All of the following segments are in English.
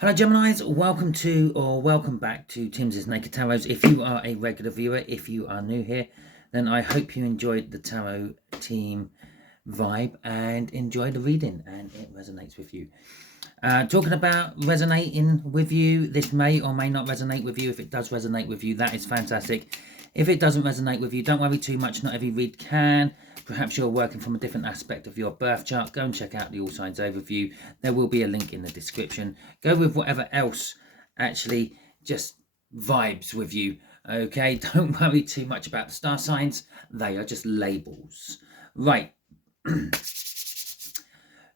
Hello Geminis, welcome to or welcome back to Timsy Naked Tarot. If you are a regular viewer, if you are new here, then I hope you enjoyed the tarot team vibe and enjoy the reading and it resonates with you. Talking about resonating with you, this may or may not resonate with you. If it does resonate with you, that is fantastic. If it doesn't resonate with you, don't worry too much. Not every read can. Perhaps you're working from a different aspect of your birth chart. Go and check out the All Signs Overview. There will be a link in the description. Go with whatever else actually just vibes with you. Okay, don't worry too much about the star signs. They are just labels. Right.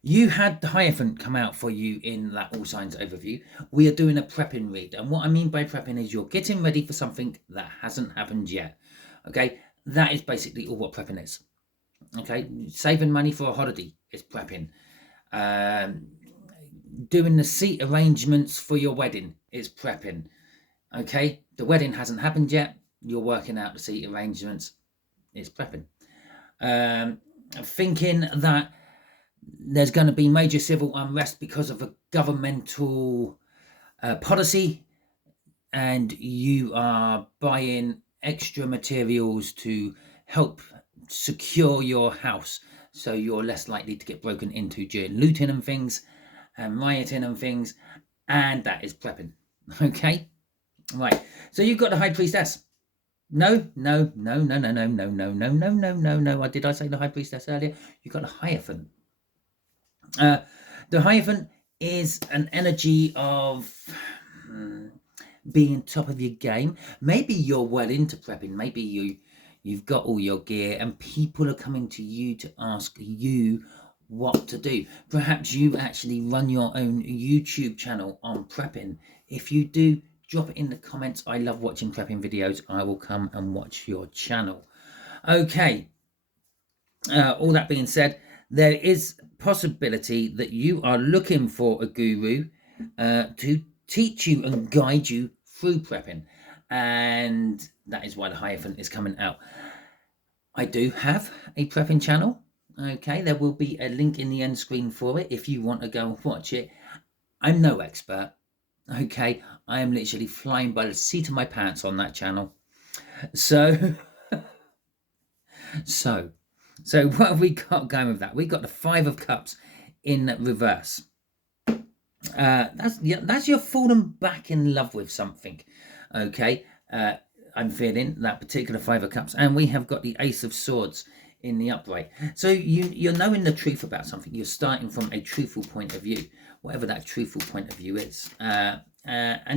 You had the Hierophant come out for you in that All Signs Overview. We are doing a prepping read. And what I mean by prepping is you're getting ready for something that hasn't happened yet. Okay, that is basically all what prepping is. Okay, saving money for a holiday is prepping. Doing the seat arrangements for your wedding is prepping. Okay, the wedding hasn't happened yet. You're working out the seat arrangements is prepping. Thinking that there's going to be major civil unrest because of a governmental policy, and you are buying extra materials to help secure your house so you're less likely to get broken into during looting and things and rioting and things, and that is prepping. Okay, right, so you've got the High Priestess. No. Did I say the High Priestess earlier? You've got the Hierophant. The Hierophant is an energy of being top of your game. Maybe you're well into prepping. Maybe you've got all your gear and people are coming to you to ask you what to do. Perhaps you actually run your own YouTube channel on prepping. If you do, drop it in the comments. I love watching prepping videos. I will come and watch your channel. Okay. All that being said, there is possibility that you are looking for a guru to teach you and guide you through prepping, and that is why the Hierophant is coming out. I do have a prepping channel. Okay, there will be a link in the end screen for it if you want to go and watch it. I'm no expert. Okay, I am literally flying by the seat of my pants on that channel. So what have we got going with that? We got the Five of Cups in reverse. That's you're falling back in love with something. Okay, I'm feeling that particular Five of Cups, and we have got the Ace of Swords in the upright. So you're knowing the truth about something. You're starting from a truthful point of view, whatever that truthful point of view is, and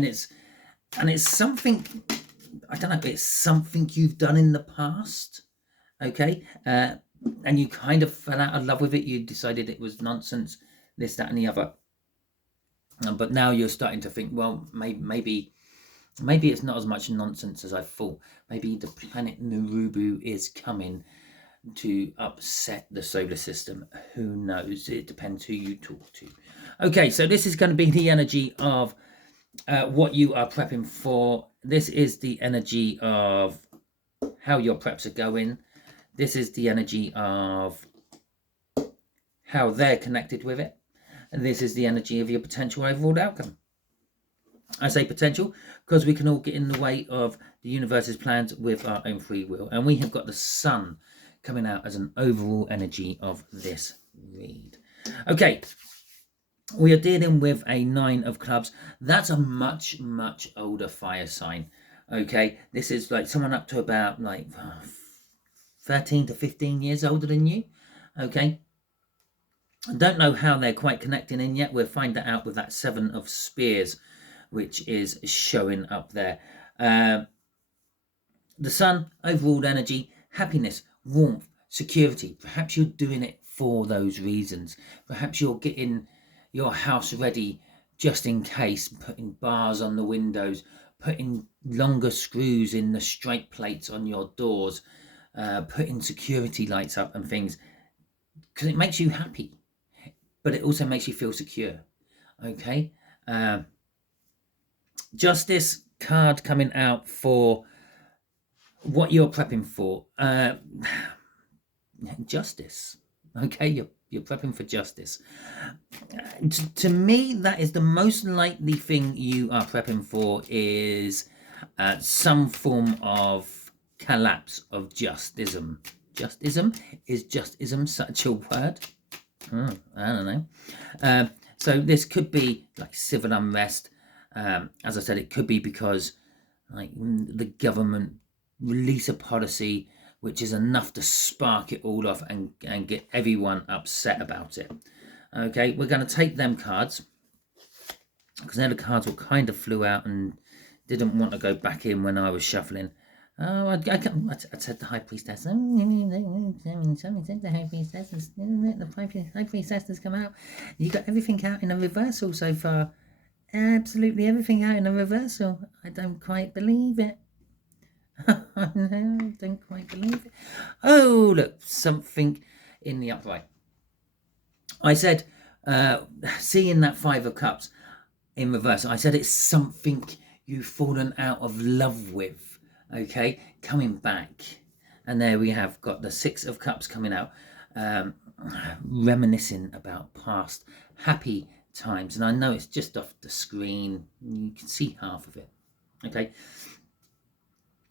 it's something. I don't know. It's something you've done in the past. Okay, and you kind of fell out of love with it. You decided it was nonsense, this, that, and the other. But now you're starting to think, well, maybe it's not as much nonsense as I thought. Maybe the planet Narubu is coming to upset the solar system. Who knows? It depends who you talk to. Okay, so this is going to be the energy of what you are prepping for. This is the energy of how your preps are going. This is the energy of how they're connected with it. And this is the energy of your potential overall outcome. I say potential because we can all get in the way of the universe's plans with our own free will. And we have got the Sun coming out as an overall energy of this read. Okay, we are dealing with a Nine of Clubs. That's a much, much older fire sign. Okay, this is like someone up to about like 13 to 15 years older than you. Okay, I don't know how they're quite connecting in yet. We'll find that out with that Seven of Spears, which is showing up there. The Sun, overall energy, happiness, warmth, security. Perhaps you're doing it for those reasons. Perhaps you're getting your house ready just in case, putting bars on the windows, putting longer screws in the strike plates on your doors, putting security lights up and things, because it makes you happy, but it also makes you feel secure. Okay, Justice card coming out for what you're prepping for. Justice. Okay, you're You're prepping for justice. To me, that is the most likely thing you are prepping for, is some form of collapse of justism. Justism? Is justism such a word? I don't know. So this could be like civil unrest. As I said, it could be because like the government release a policy which is enough to spark it all off and get everyone upset about it. Okay, we're going to take them cards, because now the cards were kind of flew out and didn't want to go back in when I was shuffling. Oh, I said the High Priestess. Something said the High Priestess. The High Priestess has come out. You got everything out in a reversal so far. Absolutely everything out in a reversal. I don't quite believe it. No, I don't quite believe it. Oh, look, something in the upright. I said, seeing that Five of Cups in reverse, I said it's something you've fallen out of love with, okay, coming back. And there we have got the Six of Cups coming out, reminiscing about past happy times. And I know it's just off the screen, you can see half of it, okay.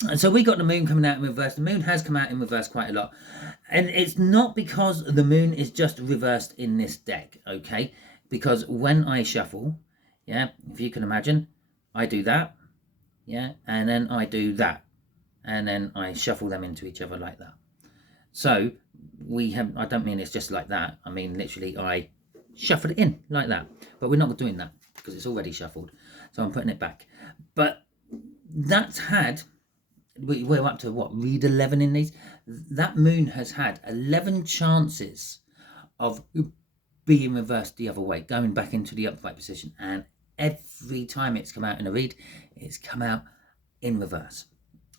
And so we got the moon coming out in reverse. The moon has come out in reverse quite a lot. And it's not because the moon is just reversed in this deck, okay? Because when I shuffle, yeah, if you can imagine, I do that, yeah, and then I do that. And then I shuffle them into each other like that. So we have, I don't mean it's just like that. I mean, literally, I shuffle it in like that. But we're not doing that because it's already shuffled. So I'm putting it back. But that's had... we're up to what, read 11 in these. That moon has had 11 chances of being reversed the other way, going back into the upright position, and every time it's come out in a read, it's come out in reverse,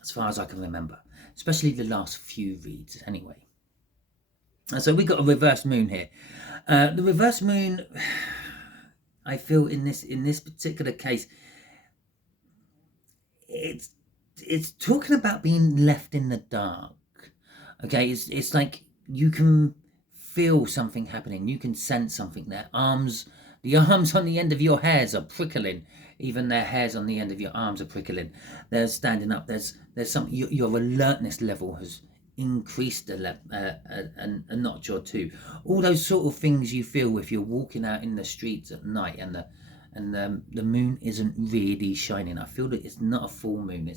as far as I can remember, especially the last few reads anyway. And so we got a reverse moon here. The reverse moon, I feel in this particular case, it's talking about being left in the dark. Okay, it's like you can feel something happening, you can sense something. The arms on the end of your hairs are prickling. Even their hairs on the end of your arms are prickling. They're standing up. There's something. Your alertness level has increased a notch or two. All those sort of things you feel if you're walking out in the streets at night and the moon isn't really shining. I feel that it's not a full moon.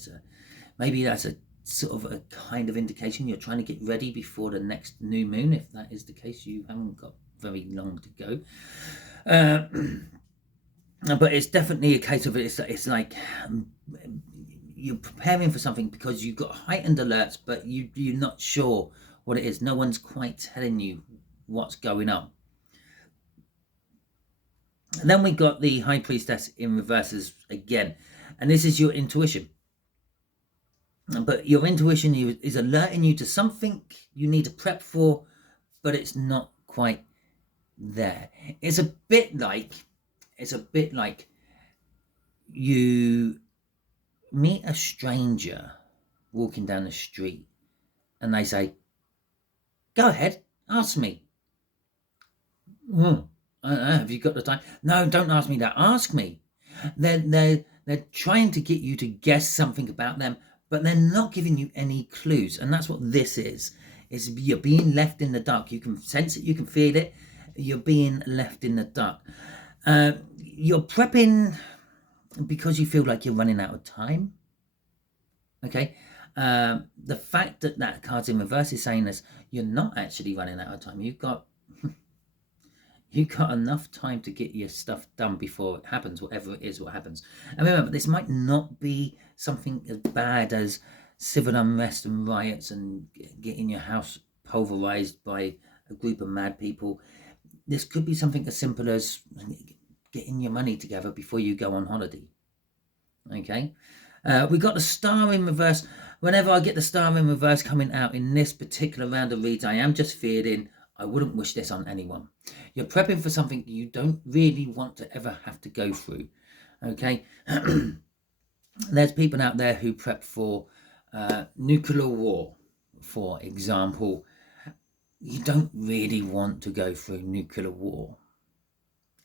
Maybe that's a sort of a kind of indication you're trying to get ready before the next new moon. If that is the case, you haven't got very long to go. But it's definitely a case of it's like you're preparing for something because you've got heightened alerts, but you're not sure what it is. No one's quite telling you what's going on. And then we got the High Priestess in reverses again, and this is your intuition. But your intuition is alerting you to something you need to prep for, but it's not quite there. It's a bit like you meet a stranger walking down the street and they say, "Go ahead, ask me." Have you got the time? No, don't ask me that. Ask me. They're trying to get you to guess something about them, but they're not giving you any clues. And that's what this is you're being left in the dark. You can sense it, you can feel it. You're being left in the dark. You're prepping because you feel like you're running out of time. Okay. The fact that card's in reverse is saying this, you're not actually running out of time. You've got enough time to get your stuff done before it happens, whatever it is, what happens. And remember, this might not be something as bad as civil unrest and riots and getting your house pulverized by a group of mad people. This could be something as simple as getting your money together before you go on holiday. Okay. We got the Star in reverse. Whenever I get the Star in reverse coming out in this particular round of reads, I am just fearing I wouldn't wish this on anyone. You're prepping for something you don't really want to ever have to go through. Okay. There's people out there who prep for nuclear war, for example. you don't really want to go through nuclear war.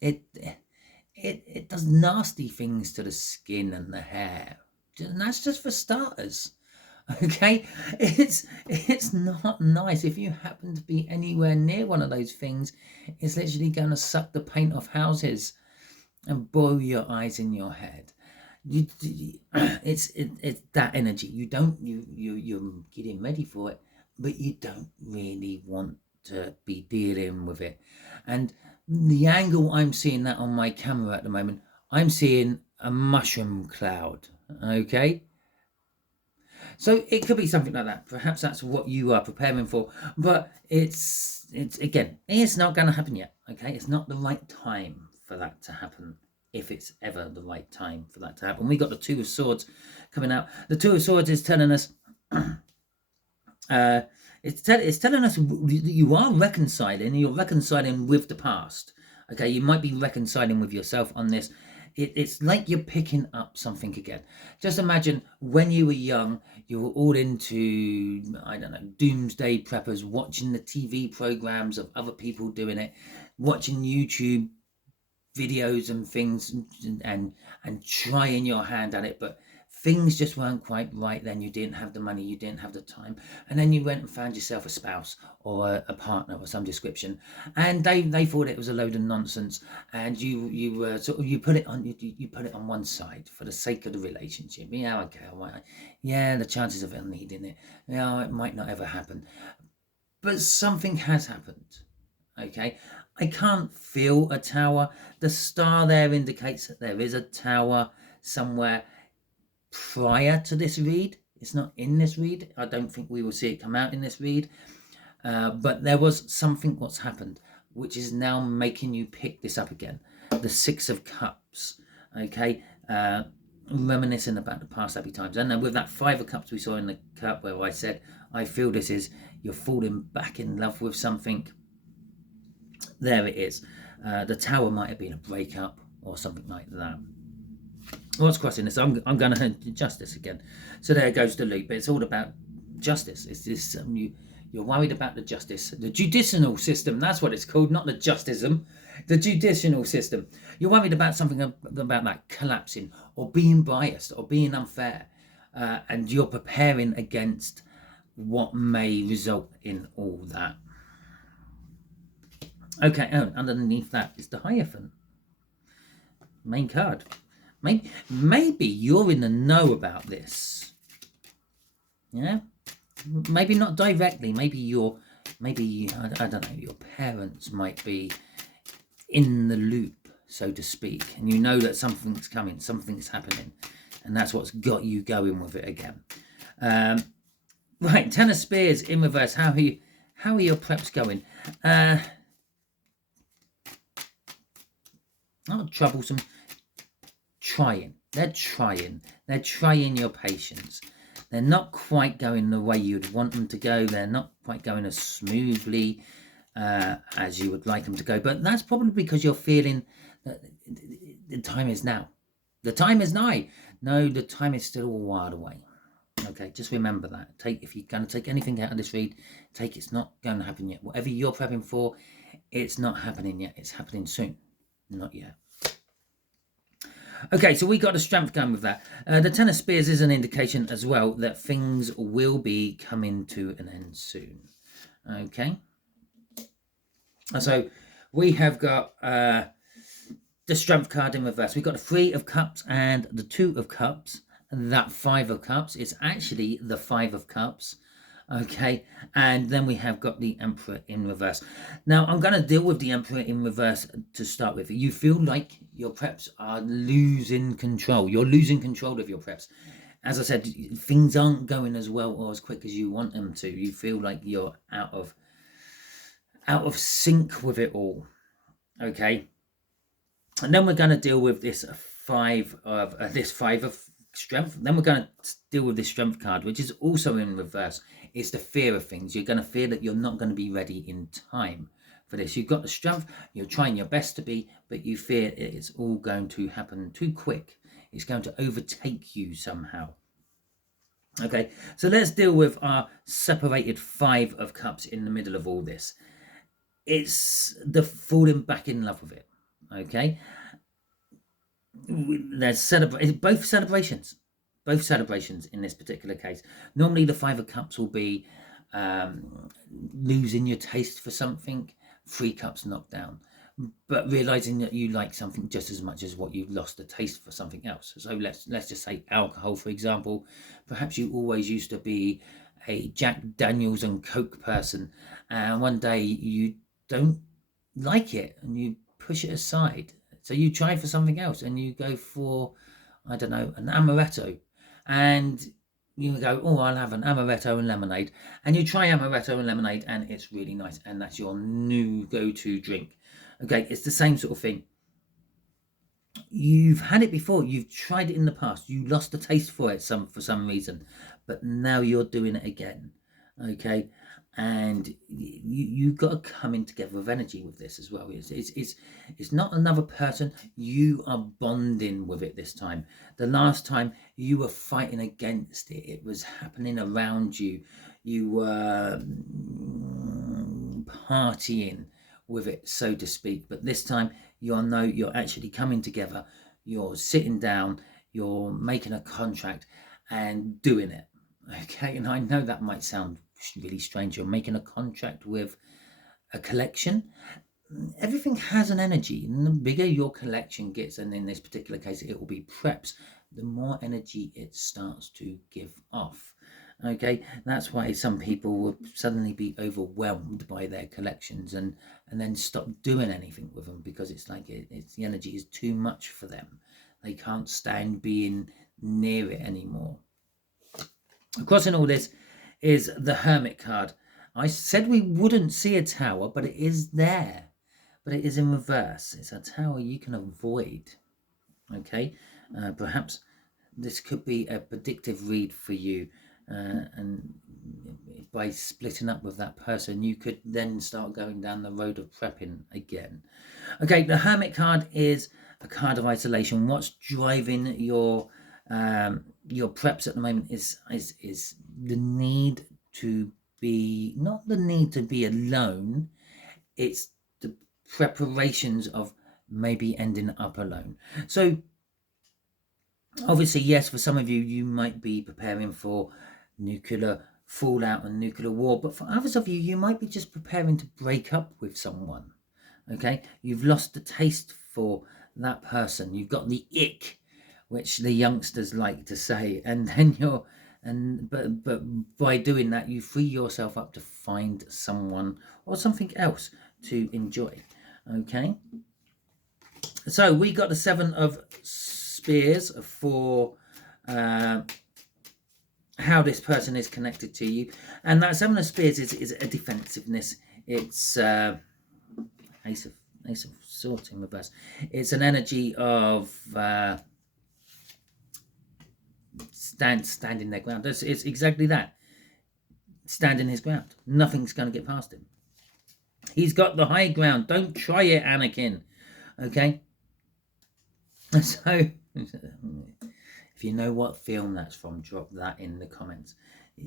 It does nasty things to the skin and the hair. And that's just for starters. Okay, it's not nice. If you happen to be anywhere near one of those things, it's literally going to suck the paint off houses and boil your eyes in your head. It's that energy. You're getting ready for it, but you don't really want to be dealing with it. And the angle I'm seeing that on my camera at the moment, I'm seeing a mushroom cloud. Okay, so it could be something like that. Perhaps that's what you are preparing for, but it's again, it's not going to happen yet. Okay, it's not the right time for that to happen, if it's ever the right time for that to happen. We got the Two of Swords coming out. The Two of Swords is telling us, it's telling us that you are reconciling. You're reconciling with the past. Okay, you might be reconciling with yourself on this. It's like you're picking up something again. Just imagine when you were young, you were all into, I don't know, doomsday preppers, watching the TV programs of other people doing it, watching YouTube videos and things, and trying your hand at it, but things just weren't quite right then. You didn't have the money, you didn't have the time, and then you went and found yourself a spouse or a partner of some description, and they thought it was a load of nonsense, and you sort of you put it on one side for the sake of the relationship. Yeah, okay, all right. Yeah, the chances of it needing it, it might not ever happen, but something has happened. Okay, I can't feel a tower. The star there indicates that there is a tower somewhere prior to this read. It's not in this read. I don't think we will see it come out in this read. But there was something what's happened, which is now making you pick this up again. The Six of Cups. Okay, reminiscing about the past happy times. And then with that Five of Cups we saw in the cup, where I said, I feel this is you're falling back in love with something. There it is. The tower might have been a breakup or something like that. What's crossing this? I'm going to justice again. So there goes the loop. It's all about justice. It's this you're worried about the justice, the judicial system. That's what it's called, not the justism. The judicial system. You're worried about something about that collapsing or being biased or being unfair, and you're preparing against what may result in all that. Okay, underneath that is the Hierophant. Main card. Maybe you're in the know about this. Yeah? Maybe not directly. Maybe I don't know, your parents might be in the loop, so to speak. And you know that something's coming, something's happening. And that's what's got you going with it again. Right, Ten of Spears in reverse. How are your preps going? Not troublesome. Trying. They're trying your patience. They're not quite going the way you'd want them to go. They're not quite going as smoothly as you would like them to go. But that's probably because you're feeling that the time is now. The time is nigh. No, the time is still a while away. Okay, just remember that. If you're going to take anything out of this read, it's not going to happen yet. Whatever you're prepping for, it's not happening yet. It's happening soon. Not yet. Okay, so we got the strength going with that. The Ten of Spears is an indication as well that things will be coming to an end soon. Okay. So we have got the strength card in reverse. We've got the Three of Cups and the Two of Cups. That Five of Cups is actually the Five of Cups. Okay, and then we have got the Emperor in reverse. Now, I'm going to deal with the Emperor in reverse to start with. You feel like your preps are losing control. You're losing control of your preps. As I said, things aren't going as well or as quick as you want them to. You feel like you're out of sync with it all. Okay, and then we're going to deal with this Five of Strength. Then we're going to deal with this Strength card, which is also in reverse. It's the fear of things. You're going to feel that you're not going to be ready in time for this. You've got the strength. You're trying your best to be, but you fear it's all going to happen too quick. It's going to overtake you somehow. Okay, so let's deal with our separated Five of Cups in the middle of all this. It's the falling back in love with it. Okay, there's both celebrations in this particular case. Normally the Five of Cups will be losing your taste for something, Three Cups knocked down, but realizing that you like something just as much as what you've lost the taste for something else. So let's just say alcohol, for example. Perhaps you always used to be a Jack Daniels and Coke person, and one day you don't like it and you push it aside. So you try for something else and you go for, I don't know, an amaretto, and you go, oh, I'll have an amaretto and lemonade, and you try amaretto and lemonade, and it's really nice, and that's your new go-to drink. Okay, it's the same sort of thing. You've had it before, you've tried it in the past, you lost the taste for it for some reason, but now you're doing it again. Okay, and you've got to come in together with energy with this as well. It's not another person, you are bonding with it this time. The last time you were fighting against it, it was happening around you, you were partying with it, so to speak. But this time you're actually coming together, you're sitting down, you're making a contract and doing it. Okay, and I know that might sound really strange. You're making a contract with a collection. Everything has an energy, and the bigger your collection gets, and in this particular case it will be preps, the more energy it starts to give off. Okay, that's why some people will suddenly be overwhelmed by their collections and then stop doing anything with them, because it's like it's the energy is too much for them. They can't stand being near it anymore. Across in all this is the Hermit card. I said we wouldn't see a tower, but it is there. But it is in reverse. It's a tower you can avoid. Okay, perhaps this could be a predictive read for you, and by splitting up with that person, you could then start going down the road of prepping again. Okay, the Hermit card is a card of isolation. What's driving your preps at the moment is the need to be, not the need to be alone, it's the preparations of maybe ending up alone. So obviously, yes, for some of you, you might be preparing for nuclear fallout and nuclear war, but for others of you, you might be just preparing to break up with someone. Okay, you've lost the taste for that person. You've got the ick, which the youngsters like to say, and then but by doing that, you free yourself up to find someone or something else to enjoy. Okay, so we got the Seven of Spears for how this person is connected to you, and that Seven of Spears is a defensiveness. It's Ace of Swords in reverse. It's an energy of standing their ground. It's exactly that. Standing his ground. Nothing's going to get past him. He's got the high ground. Don't try it, Anakin. Okay? So, if you know what film that's from, drop that in the comments. It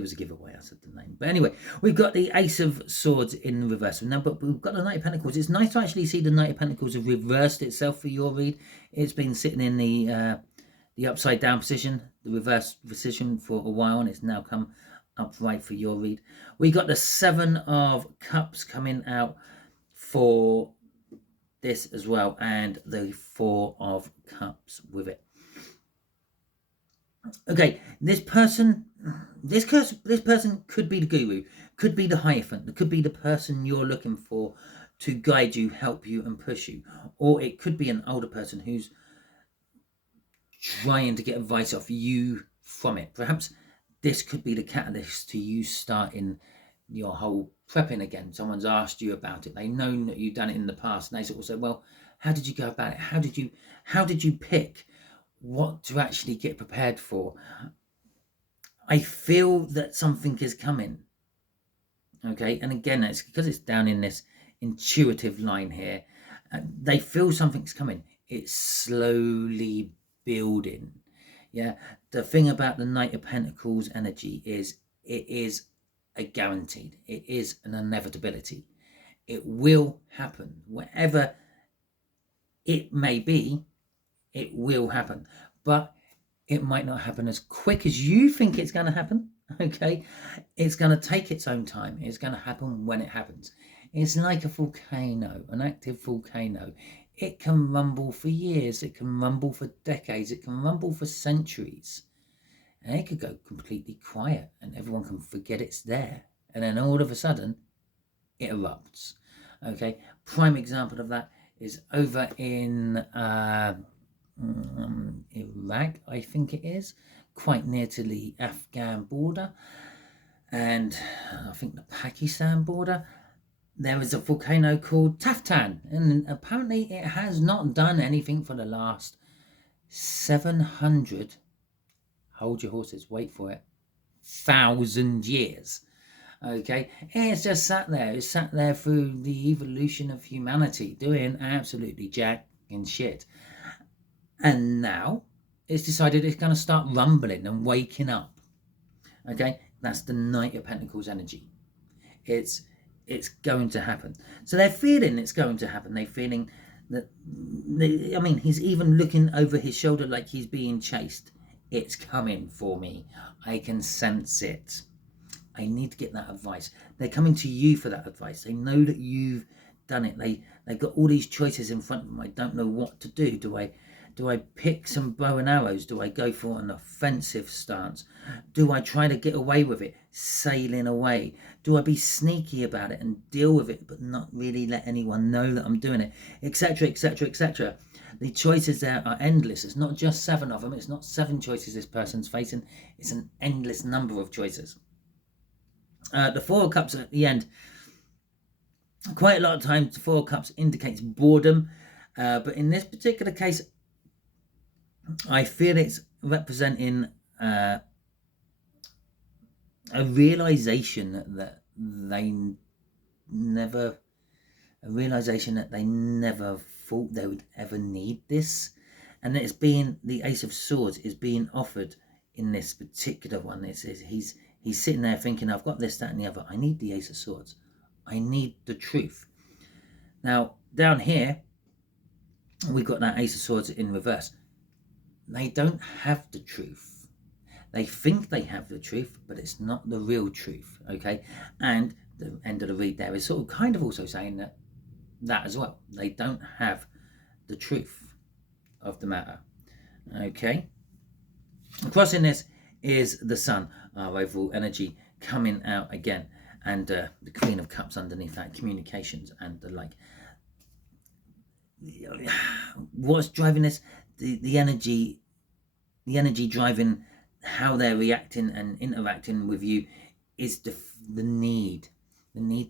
was a giveaway, I said the name. But anyway, we've got the Ace of Swords in reverse. Now, but we've got the Knight of Pentacles. It's nice to actually see the Knight of Pentacles have reversed itself for your read. It's been sitting in the upside down position, the reverse position for a while, and it's now come upright for your read. We got the Seven of Cups coming out for this as well, and the Four of Cups with it. Okay, this person could be the guru, could be the Hierophant, could be the person you're looking for to guide you, help you, and push you, or it could be an older person who's trying to get advice off you from it. Perhaps this could be the catalyst to you starting your whole prepping again. Someone's asked you about it. They know that you've done it in the past, and they sort of say, well, how did you go about it? How did you pick what to actually get prepared for? I feel that something is coming. Okay, and again, it's because it's down in this intuitive line here. They feel something's coming. It's slowly building. Yeah, the thing about the Knight of Pentacles energy is it is a guaranteed. It is an inevitability. It will happen. Whatever it may be, it will happen. But it might not happen as quick as you think it's going to happen. Okay, it's going to take its own time. It's going to happen when it happens. It's like a volcano, an active volcano. It can rumble for years, it can rumble for decades, it can rumble for centuries, and it could go completely quiet and everyone can forget it's there, and then all of a sudden it erupts. Okay, prime example of that is over in Iraq, I think it is, quite near to the Afghan border, and I think the Pakistan border. There is a volcano called Taftan, and apparently it has not done anything for the last 700, hold your horses, wait for it, 1,000 years. Okay, it's just sat there. It's sat there through the evolution of humanity, doing absolutely jack and shit. And now it's decided it's going to start rumbling and waking up. Okay, that's the Knight of Pentacles energy. It's going to happen. So they're feeling it's going to happen. They're feeling that, I mean, he's even looking over his shoulder like he's being chased. It's coming for me. I can sense it. I need to get that advice. They're coming to you for that advice. They know that you've done it. They've got all these choices in front of them. I don't know what to do. Do I pick some bow and arrows? Do I go for an offensive stance? Do I try to get away with it, sailing away? Do I be sneaky about it and deal with it, but not really let anyone know that I'm doing it, etc., etc., etc.? The choices there are endless. It's not just 7 of them. It's not 7 choices this person's facing. It's an endless number of choices. The 4 of Cups at the end, quite a lot of times the 4 of Cups indicates boredom, but in this particular case, I feel it's representing a realization that they never thought they would ever need this, and it's being, the Ace of Swords is being offered in this particular one. He's sitting there thinking, I've got this, that, and the other. I need the Ace of Swords. I need the truth. Now, down here, we've got that Ace of Swords in reverse. They don't have the truth. They think they have the truth, but it's not the real truth, okay? And the end of the read there is sort of kind of also saying that as well. They don't have the truth of the matter, okay? Crossing this is the Sun, our overall energy coming out again, and the Queen of Cups underneath that, communications and the like. What's driving this? The energy driving how they're reacting and interacting with you is the need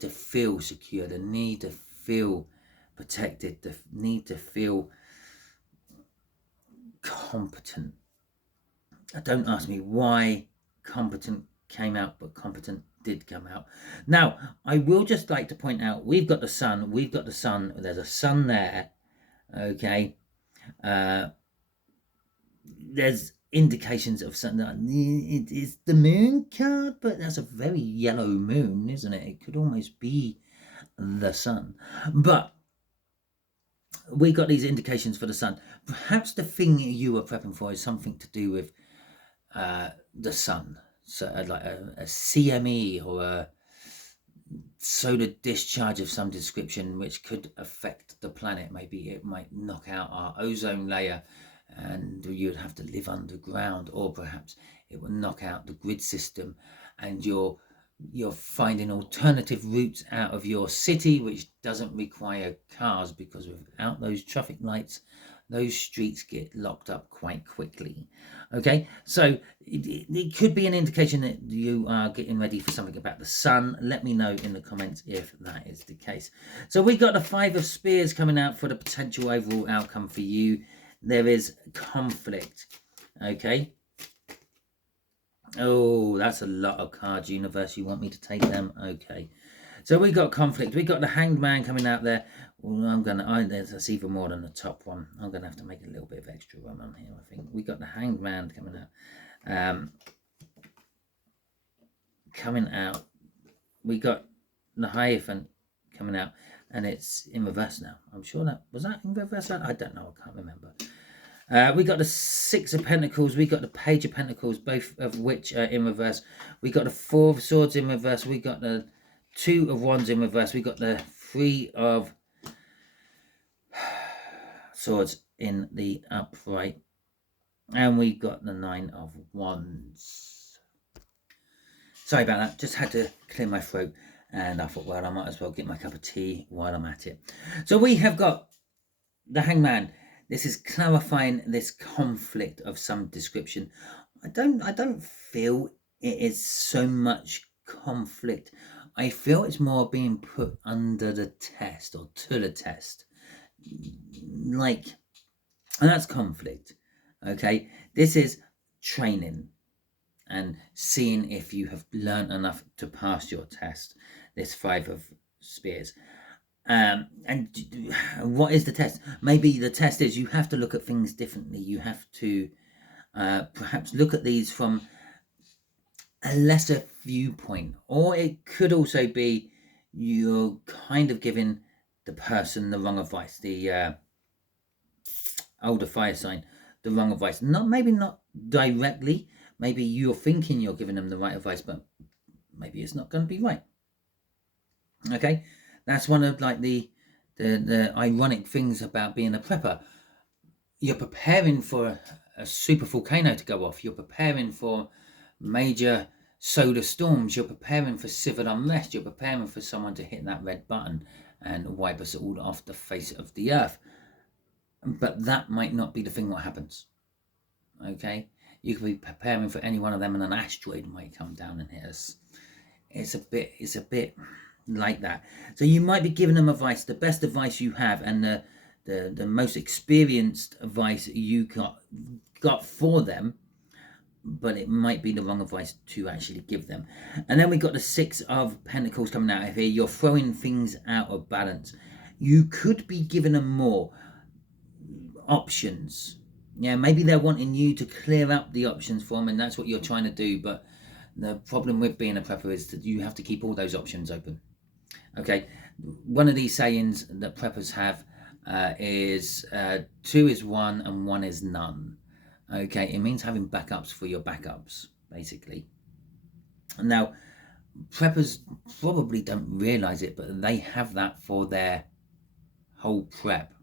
to feel secure, the need to feel protected, the need to feel competent. Don't ask me why competent came out, but competent did come out. Now, I will just like to point out, we've got the Sun, there's a Sun there, okay? There's indications of something. It is the Moon card, but that's a very yellow moon, isn't it? It could almost be the Sun. But we got these indications for the Sun. Perhaps the thing you were prepping for is something to do with the Sun. So like a CME or a solar discharge of some description, which could affect the planet. Maybe it might knock out our ozone layer and you'd have to live underground, or perhaps it will knock out the grid system and you're finding alternative routes out of your city which doesn't require cars, because without those traffic lights those streets get locked up quite quickly. Okay, so it could be an indication that you are getting ready for something about the Sun. Let me know in the comments if that is the case. So we got the 5 of Spears coming out for the potential overall outcome for you. There is conflict. Okay. Oh, that's a lot of cards, universe. You want me to take them? Okay. So we got conflict. We got the Hanged Man coming out there. Well, that's even more than the top one. I'm gonna have to make a little bit of extra run on here. I think we got the Hanged Man coming out. We got the Hierophant coming out, and it's in reverse now. I'm sure that was that in reverse. I don't know. I can't remember. We got the Six of Pentacles. We got the Page of Pentacles, both of which are in reverse. We got the Four of Swords in reverse. We got the Two of Wands in reverse. We got the Three of Swords in the upright. And we got the Nine of Wands. Sorry about that. Just had to clear my throat. And I thought, well, I might as well get my cup of tea while I'm at it. So we have got the Hangman. This is clarifying this conflict of some description. I don't feel it is so much conflict. I feel it's more being put under the test or to the test. Like, and that's conflict. Okay, this is training and seeing if you have learned enough to pass your test. This Five of Spears. And what is the test? Maybe the test is you have to look at things differently. You have to perhaps look at these from a lesser viewpoint. Or it could also be you're kind of giving the person the wrong advice. The older fire sign, the wrong advice. Maybe not directly. Maybe you're thinking you're giving them the right advice, but maybe it's not going to be right. Okay, that's one of like the ironic things about being a prepper. You're preparing for a super volcano to go off. You're preparing for major solar storms. You're preparing for civil unrest. You're preparing for someone to hit that red button and wipe us all off the face of the earth. But that might not be the thing what happens. Okay, you could be preparing for any one of them, and an asteroid might come down and hit us. It's a bit like that. So you might be giving them advice, the best advice you have, and the most experienced advice you got for them, but it might be the wrong advice to actually give them. And then we got the Six of Pentacles coming out of here. You're throwing things out of balance. You could be giving them more options. Yeah, maybe they're wanting you to clear up the options for them, and that's what you're trying to do. But the problem with being a prepper is that you have to keep all those options open. Okay, one of these sayings that preppers have is 2 is 1 and 1 is none. Okay, it means having backups for your backups, basically. Now, preppers probably don't realize it, but they have that for their whole prep.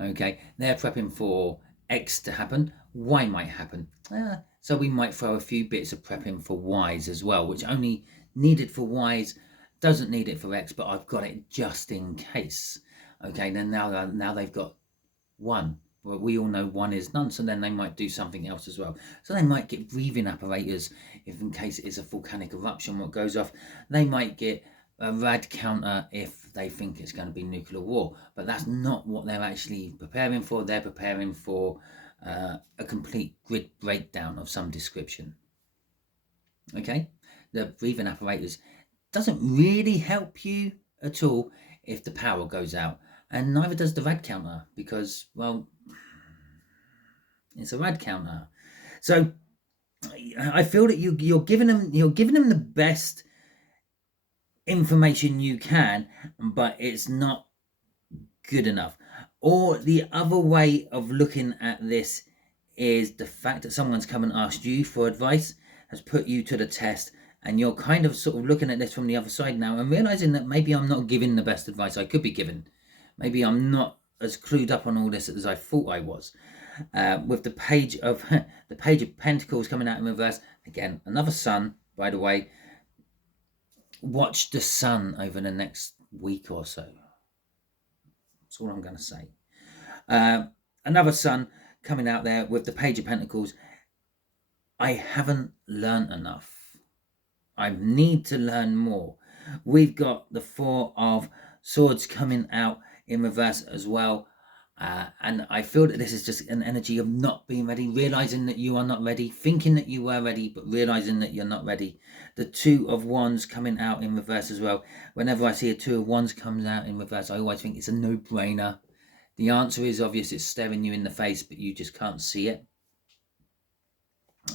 Okay, they're prepping for X to happen, Y might happen. So we might throw a few bits of prepping for Y's as well, which only needed for Y's, doesn't need it for X, but I've got it just in case. Okay, then now they've got 1. Well, we all know 1 is none, so then they might do something else as well. So they might get breathing apparatus if in case it is a volcanic eruption what goes off. They might get a rad counter if they think it's going to be nuclear war, but that's not what they're actually preparing for. They're preparing for a complete grid breakdown of some description. Okay, the breathing apparatus doesn't really help you at all if the power goes out, and neither does the rad counter, because, well, it's a rad counter. So I feel that you're giving them the best information you can, but it's not good enough. Or the other way of looking at this is the fact that someone's come and asked you for advice, has put you to the test, and you're kind of sort of looking at this from the other side now and realizing that maybe I'm not giving the best advice I could be given. Maybe I'm not as clued up on all this as I thought I was. With the Page of Pentacles coming out in reverse, again, another sun, by the way. Watch the sun over the next week or so. That's all I'm going to say. Another sun coming out there with the Page of Pentacles. I haven't learned enough. I need to learn more. We've got the Four of Swords coming out in reverse as well. And I feel that this is just an energy of not being ready, realizing that you are not ready, thinking that you were ready, but realizing that you're not ready. The Two of Wands coming out in reverse as well. Whenever I see a Two of Wands comes out in reverse, I always think it's a no-brainer. The answer is obvious, it's staring you in the face, but you just can't see it.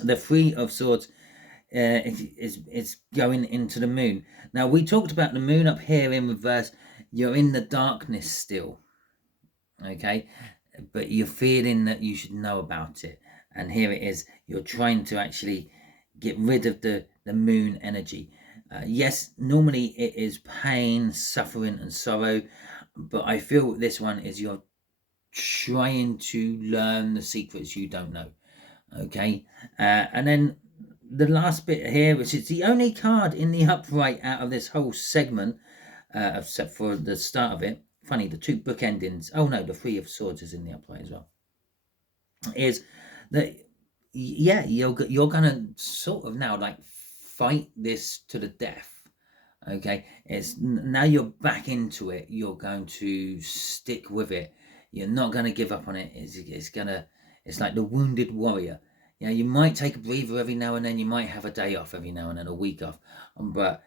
The Three of Swords is going into the Moon. Now, we talked about the Moon up here in reverse. You're in the darkness still. Okay, but you're feeling that you should know about it, and here it is. You're trying to actually get rid of the moon energy. Yes, normally it is pain, suffering and sorrow, but I feel this one is you're trying to learn the secrets you don't know. Okay, and then the last bit here, which is the only card in the upright out of this whole segment, except for the start of it. Funny, the two book endings. Oh no, the Three of Swords is in the upright as well. Is that, yeah, you're gonna sort of now like fight this to the death. Okay, it's now you're back into it. You're going to stick with it. You're not going to give up on it. It's like the wounded warrior. You know, you might take a breather every now and then. You might have a day off every now and then, a week off. But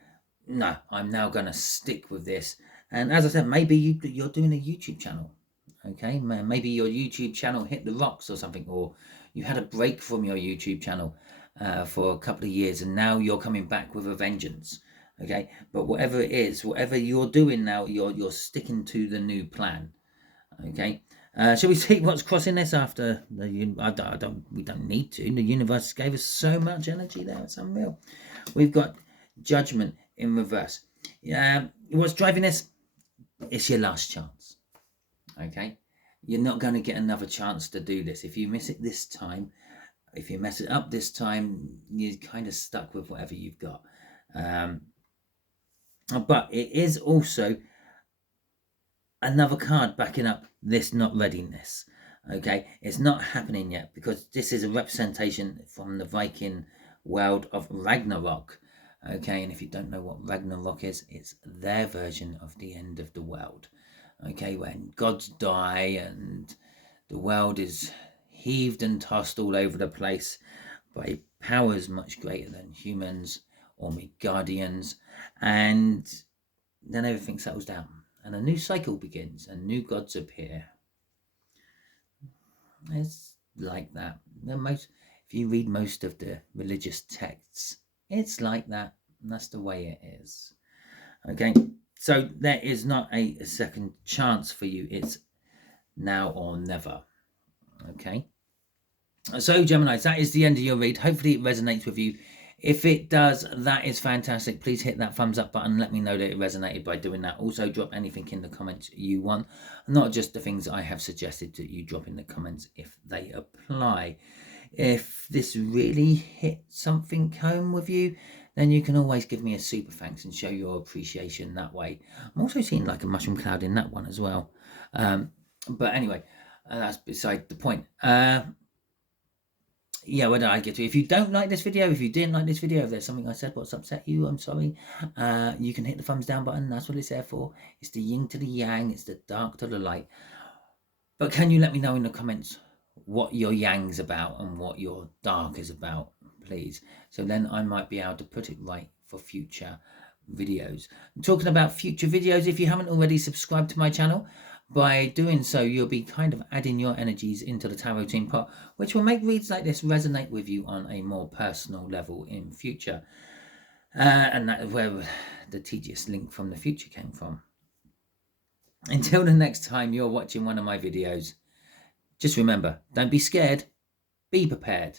no, I'm now going to stick with this. And as I said, maybe you're doing a YouTube channel. Okay, maybe your YouTube channel hit the rocks or something, or you had a break from your YouTube channel for a couple of years, and now you're coming back with a vengeance. Okay, but whatever it is, whatever you're doing now, you're sticking to the new plan. Okay, shall we see what's crossing this after the? We don't need to. The universe gave us so much energy there; it's unreal. We've got Judgment in reverse. What's driving this? It's your last chance. Okay, you're not going to get another chance to do this. If you miss it this time, if you mess it up this time, you're kind of stuck with whatever you've got. But it is also another card backing up this not readiness. Okay, it's not happening yet because this is a representation from the Viking world of Ragnarok. Okay, and if you don't know what Ragnarok is, it's their version of the end of the world. Okay, when gods die and the world is heaved and tossed all over the place by powers much greater than humans or Midgardians, and then everything settles down and a new cycle begins and new gods appear. It's like that. If you read most of the religious texts, it's like that. And that's the way it is. Okay, so there is not a second chance for you. It's now or never. Okay, so Gemini, that is the end of your read. Hopefully it resonates with you. If it does, that is fantastic. Please hit that thumbs up button. Let me know that it resonated by doing that. Also, drop anything in the comments you want. Not just the things I have suggested that you drop in the comments if they apply. If this really hit something home with you, then you can always give me a super thanks and show your appreciation that way. I'm also seeing like a mushroom cloud in that one as well. But anyway, that's beside the point. Yeah, where did I get to? If you don't like this video, if you didn't like this video, if there's something I said what's upset you, I'm sorry. You can hit the thumbs down button. That's what it's there for. It's the yin to the yang. It's the dark to the light. But can you let me know in the comments what your yang's about and what your dark is about, please? So then I might be able to put it right for future videos. I'm talking about future videos, if you haven't already subscribed to my channel, by doing so, you'll be kind of adding your energies into the tarot team pot, which will make reads like this resonate with you on a more personal level in future. And that's where the tedious link from the future came from. Until the next time you're watching one of my videos, just remember, don't be scared, be prepared.